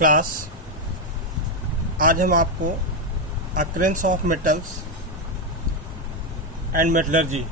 Class. आज हम आपको occurrence of metals and metallurgy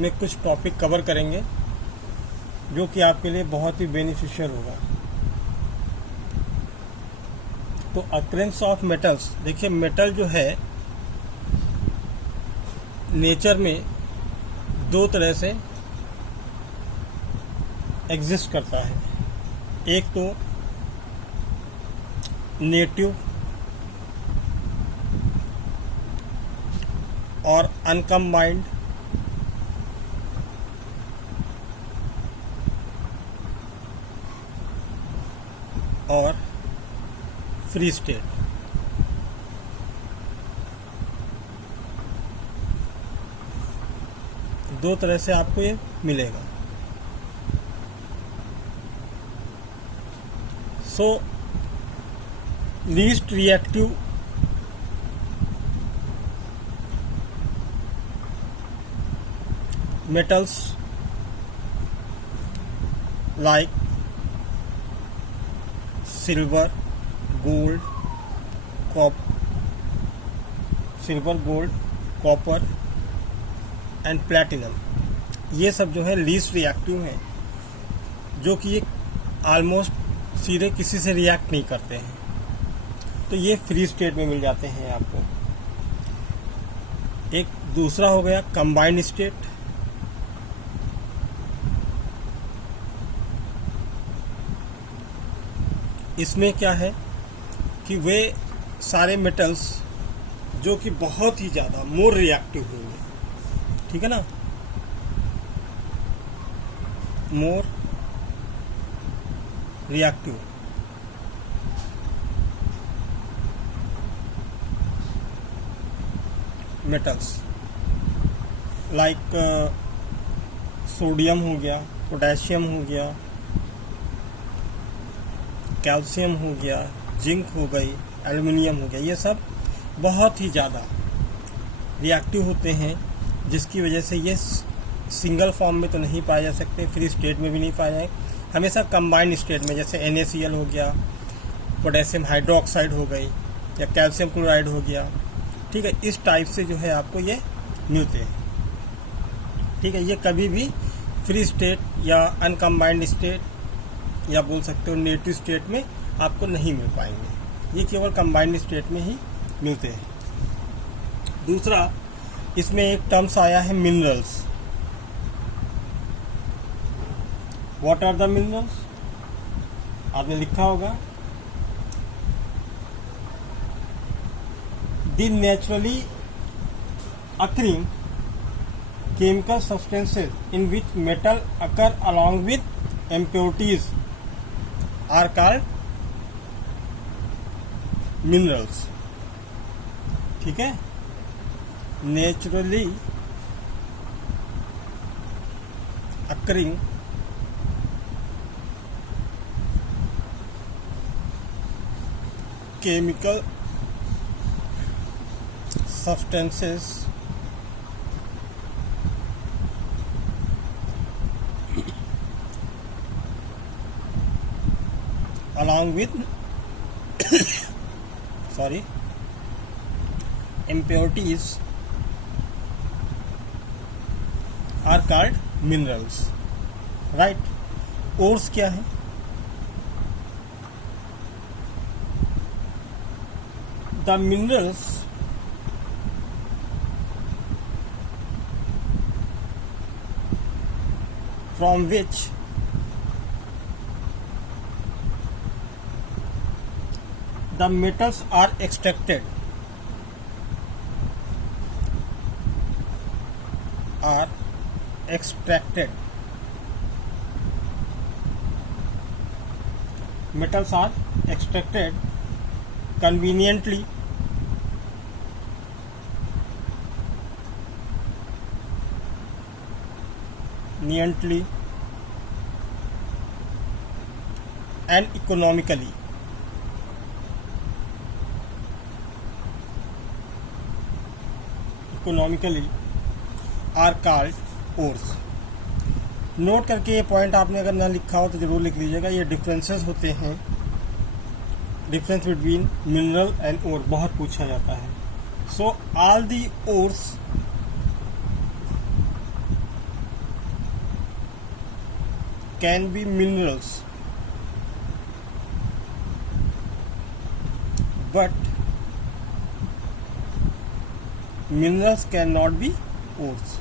में कुछ टॉपिक कवर करेंगे जो कि आपके लिए बहुत ही बेनिफिशियल होगा। तो अक्रेंस ऑफ मेटल्स, देखिए मेटल जो है नेचर में दो तरह से एग्जिस्ट करता है। एक तो नेटिव और अनकम्बाइंड, और फ्री स्टेट। दो तरह से आपको ये मिलेगा। So least reactive metals like silver, gold, copper and platinum, ये सब जो है लीस्ट रिएक्टिव हैं, जो कि ये ऑलमोस्ट सीधे किसी से रिएक्ट नहीं करते हैं, तो ये फ्री स्टेट में मिल जाते हैं आपको। एक दूसरा हो गया कंबाइंड स्टेट। इसमें क्या है कि वे सारे मेटल्स जो कि बहुत ही ज़्यादा मोर रिएक्टिव होंगे, ठीक है ना, more reactive, metals like sodium हो गया, पोटेशियम हो गया, कैल्शियम हो गया, जिंक हो गई, एल्युमिनियम हो गया, ये सब बहुत ही ज़्यादा रिएक्टिव होते हैं, जिसकी वजह से ये सिंगल फॉर्म में तो नहीं पाए जा सकते, फ्री स्टेट में भी नहीं पाए जाए, हमेशा कंबाइंड स्टेट में, जैसे NaCl हो गया, पोटेशियम हाइड्रोक्साइड हो गई, या कैल्शियम क्लोराइड हो गया, ठीक है, इस टाइप से जो है आपको ये मिलते हैं, ठीक है। ये कभी भी फ्री स्टेट या अनकम्बाइंड स्टेट या बोल सकते हो नेटिव स्टेट में आपको नहीं मिल पाएंगे, ये केवल कंबाइंड स्टेट में ही मिलते हैं। दूसरा, इसमें एक टर्म्स आया है minerals. What are the minerals? आपने लिखा होगा, the naturally occurring chemical substances in which metal occur along with impurities are called minerals, ठीक है। Naturally occurring chemical substances along with impurities are called minerals, right? ores क्या है? The minerals from which the metals are extracted metals are extracted conveniently and economically are called ores। Note करके ये point आपने अगर ना लिखा हो तो ज़रूर लिख लीजिएगा। ये डिफरेंसेस होते हैं difference between mineral and or बहुत पूछा जाता है. So all the ores can be minerals, but minerals cannot be ores.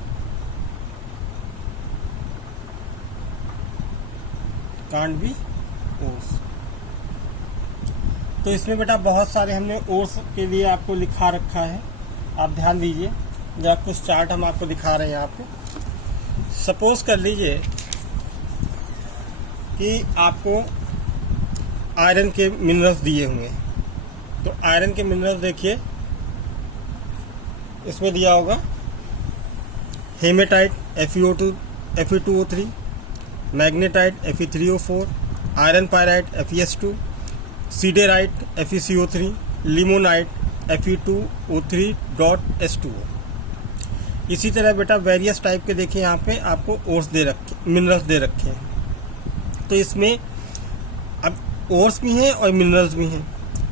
Can't be ores. तो इसमें बेटा बहुत सारे हमने ओर्स के लिए आपको लिखा रखा है. आप ध्यान दीजिए, जरा कुछ चार्ट हम आपको दिखा रहे हैं यहाँ पे. सपोज कर लीजिए कि आपको आयरन के मिनरल्स दिए हुए हैं. तो आयरन के मिनरल्स देखिए, इसमें दिया होगा hematite Fe2O3, magnetite Fe3O4, iron pyrite FeS2, siderite FeCO3, limonite Fe2O3.H2O. इसी तरह बेटा वेरियस टाइप के देखिए यहाँ पे आपको ओर्स दे रखे, मिनरल्स दे रखे हैं. तो इसमें अब ओर्स भी हैं और मिनरल्स भी हैं.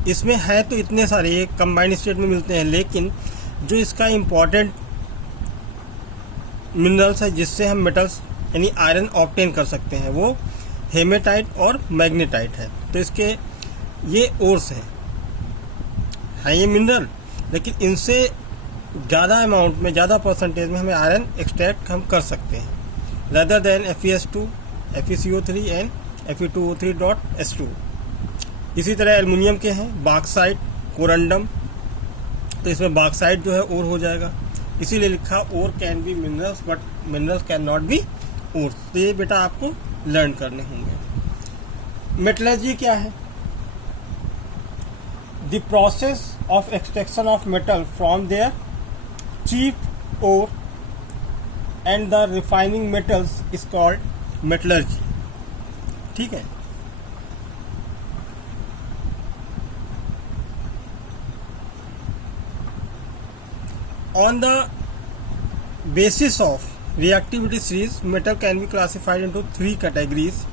इसमें है तो इतने सारे, ये कंबाइंड स्टेट में मिलते हैं, लेकिन जो इसका इम्पॉर्टेंट मिनरल्स है जिससे हम मेटल्स यानी आयरन ऑब्टेन कर सकते हैं, वो हेमेटाइट और मैग्नेटाइट है. तो इसके ये ओर्स हैं ये मिनरल, लेकिन इनसे ज़्यादा अमाउंट में, ज़्यादा परसेंटेज में हमें आयरन एक्सट्रैक्ट हम कर सकते हैं, rather than FeS2, FeCO3 and Fe2O3.H2. इसी तरह एल्युमिनियम के हैं बॉक्साइट, कोरंडम. तो इसमें बॉक्साइट जो है ओर हो जाएगा, इसीलिए लिखा ore can be minerals but minerals can not be ores. तो ये बेटा आपको लर्न करने होंगे. मेटलर्जी क्या है? The process of extraction of metal from their cheap ore and the refining metals is called metallurgy. ठीक है. On the basis of reactivity series, metal can be classified into three categories: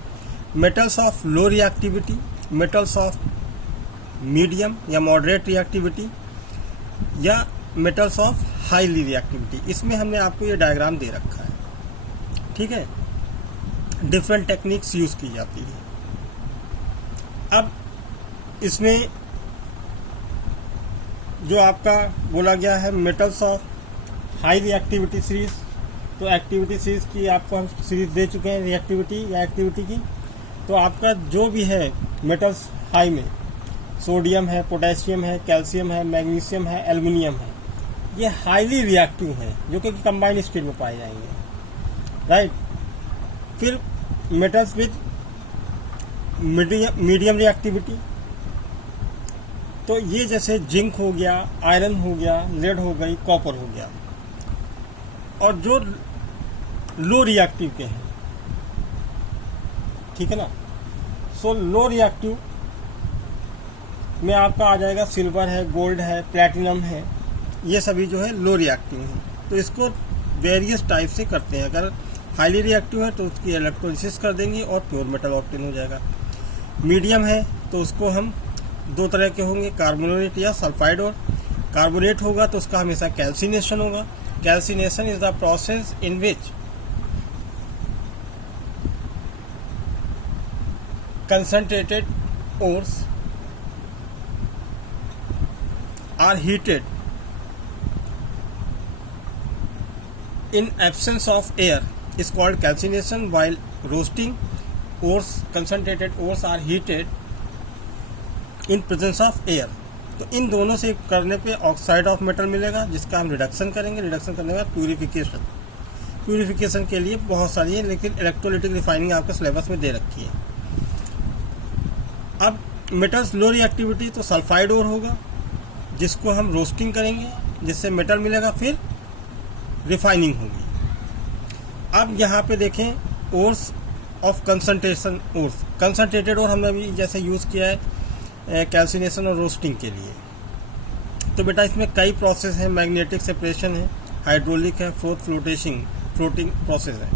metals of low reactivity, metals of medium या moderate reactivity, या metals of highly reactivity. इसमें हमने आपको ये diagram दे रखा है. ठीक है. डिफरेंट टेक्निक्स यूज की जाती है. अब इसमें जो आपका बोला गया है metals of high reactivity series, तो एक्टिविटी सीरीज की आपको हम सीरीज दे चुके हैं, रिएक्टिविटी या एक्टिविटी की. तो आपका जो भी है मेटल्स हाई में, सोडियम है, पोटेशियम है, कैल्शियम है, मैग्नीशियम है, एल्युमिनियम है, ये हाईली रिएक्टिव हैं, जो कि कंबाइंड स्टेट में पाए जाएंगे. राइट. फिर मेटल्स विद मीडियम रिएक्टिविटी, तो ये जैसे जिंक हो गया, आयरन हो गया, लेड हो गई, कॉपर हो गया. और जो लो रिएक्टिव के हैं, ठीक है ना. सो लो रिएक्टिव में आपका आ जाएगा सिल्वर है, गोल्ड है, प्लैटिनम है, ये सभी जो है लो रिएक्टिव हैं. तो इसको वेरियस टाइप से करते हैं. अगर हाईली रिएक्टिव है तो उसकी इलेक्ट्रोलिसिस कर देंगे और प्योर मेटल ऑब्टेन हो जाएगा. मीडियम है तो उसको हम दो तरह के होंगे, कार्बोनेट या सल्फाइड. और कार्बोनेट होगा तो उसका हमेशा कैल्सिनेशन होगा. Calcination is the process in which concentrated ores are heated in absence of air is called calcination, while roasting ores, concentrated ores are heated in presence of air. तो इन दोनों से करने पे ऑक्साइड ऑफ मेटल मिलेगा, जिसका हम reduction करेंगे. Reduction करने के बाद प्यूरिफिकेशन के लिए बहुत सारी है, लेकिन इलेक्ट्रोलिटिक रिफाइनिंग आपके सिलेबस में दे रखी है. अब मेटल्स लो रिएक्टिविटी, तो सल्फाइड ओर होगा, जिसको हम रोस्टिंग करेंगे, जिससे मेटल मिलेगा, फिर रिफाइनिंग होगी. अब यहाँ पे देखें ores of concentration ores, concentrated ore हमने अभी जैसे यूज़ किया है कैल्सिनेशन और रोस्टिंग के लिए. तो बेटा इसमें कई प्रोसेस हैं, मैग्नेटिक सेपरेशन है, हाइड्रोलिक है, फ्लोटिंग प्रोसेस है.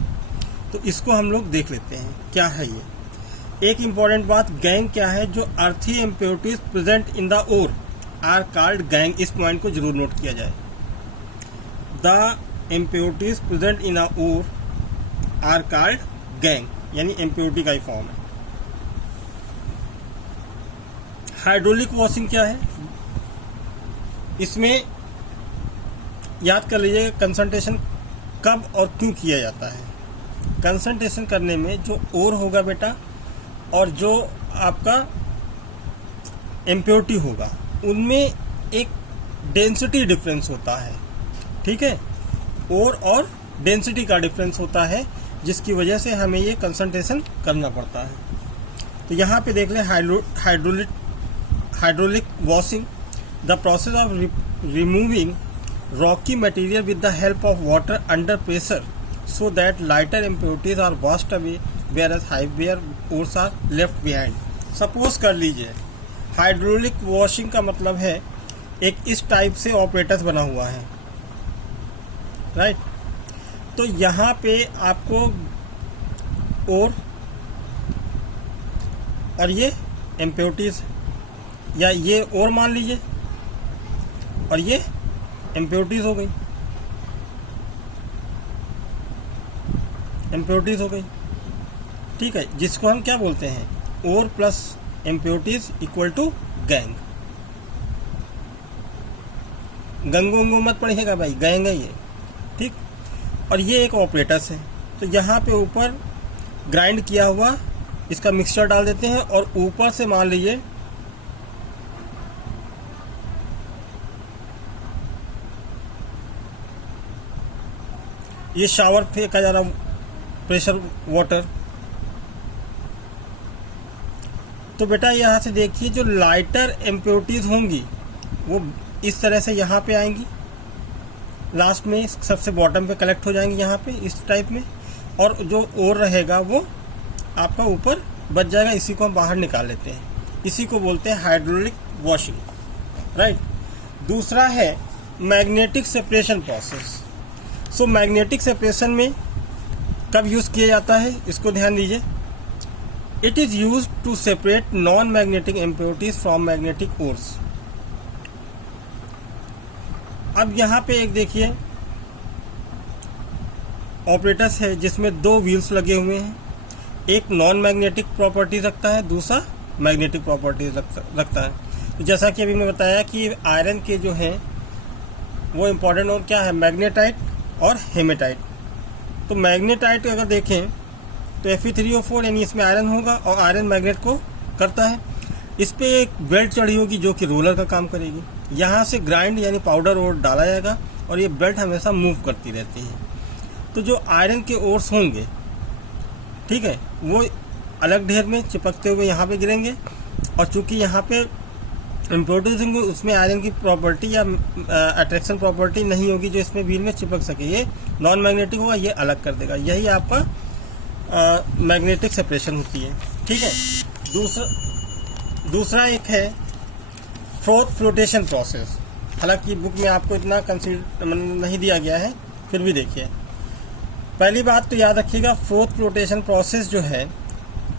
तो इसको हम लोग देख लेते हैं क्या है ये. एक इम्पॉर्टेंट बात, गैंग क्या है, जो earthy impurities present in the ore are called gangue. इस पॉइंट को जरूर नोट किया जाए। The impurities present in a ore are called gangue, यानी इम्प्योरिटी का ही फॉर्म है। हाइड्रोलिक वॉशिंग क्या है, इसमें याद कर लीजिए कंसंट्रेशन कब और क्यों किया जाता है। कंसंट्रेशन करने में जो ओर होगा बेटा और जो आपका इम्प्योरिटी होगा उनमें एक डेंसिटी डिफरेंस होता है, ठीक है, ओर और डेंसिटी का डिफरेंस होता है, जिसकी वजह से हमें ये कंसंट्रेशन करना पड़ता है। तो यहाँ पे देख लें hydraulic washing, the process of removing Rocky material with the help of water under pressure so that lighter impurities are washed away whereas heavier ores are left behind। Suppose कर लीजिए हाइड्रोलिक वॉशिंग का मतलब है एक इस type से operators बना हुआ है, राइट। तो यहाँ पे आपको और ये इम्प्योरिटीज, या ये और मान लीजिए और ये इम्प्योरिटीज हो गई, इम्प्योरिटीज हो गई, ठीक है, जिसको हम क्या बोलते हैं, ore plus impurities equal to gangue. गंगो मत पढ़िएगा भाई, गैंग है ये, ठीक। और ये एक ऑपरेटर्स है। तो यहाँ पे ऊपर ग्राइंड किया हुआ इसका मिक्सचर डाल देते हैं और ऊपर से मान लीजिए ये शावर फेंका जा रहा, प्रेशर वाटर। तो बेटा यहाँ से देखिए जो लाइटर इम्प्योरिटीज होंगी वो इस तरह से यहाँ पे आएंगी, लास्ट में सबसे बॉटम पे कलेक्ट हो जाएंगी यहाँ पे इस टाइप में, और जो और रहेगा वो आपका ऊपर बच जाएगा। इसी को हम बाहर निकाल लेते हैं, इसी को बोलते हैं हाइड्रोलिक वॉशिंग, राइट। दूसरा है magnetic separation process. So magnetic separation में कब यूज किया जाता है, इसको ध्यान दीजिए। It is use to separate non magnetic impurities from magnetic ores. अब यहाँ पे एक देखिए ऑपरेटर्स है जिसमें दो व्हील्स लगे हुए हैं, एक नॉन मैग्नेटिक प्रॉपर्टीज रखता है, दूसरा मैग्नेटिक प्रॉपर्टीज रखता है। तो जैसा कि अभी मैं बताया कि आयरन के जो हैं वो इम्पोर्टेंट और क्या है, मैग्नेटाइट और हेमेटाइट। तो मैग्नेटाइट अगर देखें तो Fe3O4 यानी इसमें आयरन होगा और आयरन मैग्नेट को करता है। इस पे एक बेल्ट चढ़ी होगी जो कि रोलर का काम करेगी। यहाँ से ग्राइंड यानी पाउडर और डाला जाएगा और ये बेल्ट हमेशा मूव करती रहती है। तो जो आयरन के ओर्स होंगे, ठीक है, वो अलग ढेर में चिपकते हुए यहाँ पे गिरेंगे, और चूंकि यहाँ पे इम्प्योरिटीज होंगे उसमें आयरन की प्रॉपर्टी या अट्रैक्शन प्रॉपर्टी नहीं होगी जो इसमें व्हील में चिपक सके, ये नॉन मैग्नेटिक होगा, ये अलग कर देगा। यही आपका मैग्नेटिक सेपरेशन होती है, ठीक है। दूसरा एक है फ्रोथ फ्लोटेशन प्रोसेस। हालांकि बुक में आपको इतना कंसीडर नहीं दिया गया है, फिर भी देखिए। पहली बात तो याद रखिएगा, फ्रोथ फ्लोटेशन प्रोसेस जो है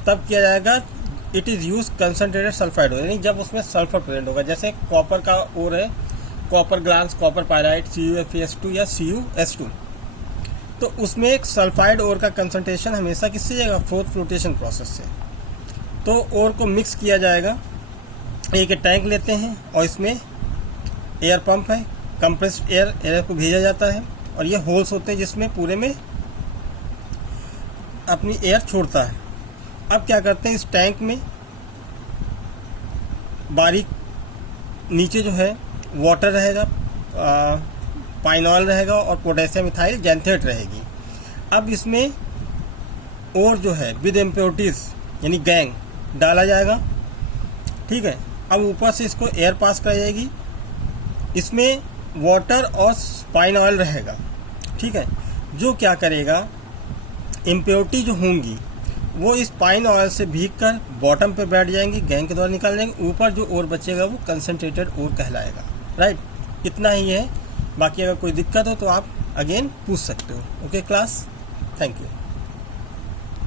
तब किया जाएगा, it is use concentrated sulphide ore, यानी जब उसमें सल्फर प्रेजेंट होगा। जैसे कॉपर का ओर है, copper glass, copper pyrite, CuFeS2 या CuS2, तो उसमें एक सल्फाइड ओर का कंसंट्रेशन हमेशा किससे जाएगा, फोर्थ फ्लोटेशन प्रोसेस से। तो ओर को मिक्स किया जाएगा, एक टैंक लेते हैं और इसमें एयर पंप है, कंप्रेस्ड एयर को भेजा जाता है, और ये होल्स होते हैं जिसमें पूरे में अपनी एयर छोड़ता है। अब क्या करते हैं, इस टैंक में बारीक नीचे जो है वाटर रहेगा, पाइन ऑयल रहेगा और पोटेशियम इथाइल जैंथेट रहेगी। अब इसमें और जो है विद इम्प्योरिटीज यानी गैंग डाला जाएगा, ठीक है। अब ऊपर से इसको एयर पास कराई जाएगी, इसमें वाटर और पाइन ऑयल रहेगा, ठीक है। जो क्या करेगा, इम्प्योरिटी जो होंगी वो इस पाइन ऑयल से भीग कर बॉटम पे बैठ जाएंगी, गैंग के द्वारा निकाल जाएंगे। ऊपर जो और बचेगा वो कंसनट्रेटेड और कहलाएगा, राइट। इतना ही है, बाकी अगर कोई दिक्कत हो तो आप अगेन पूछ सकते हो। Okay class, thank you.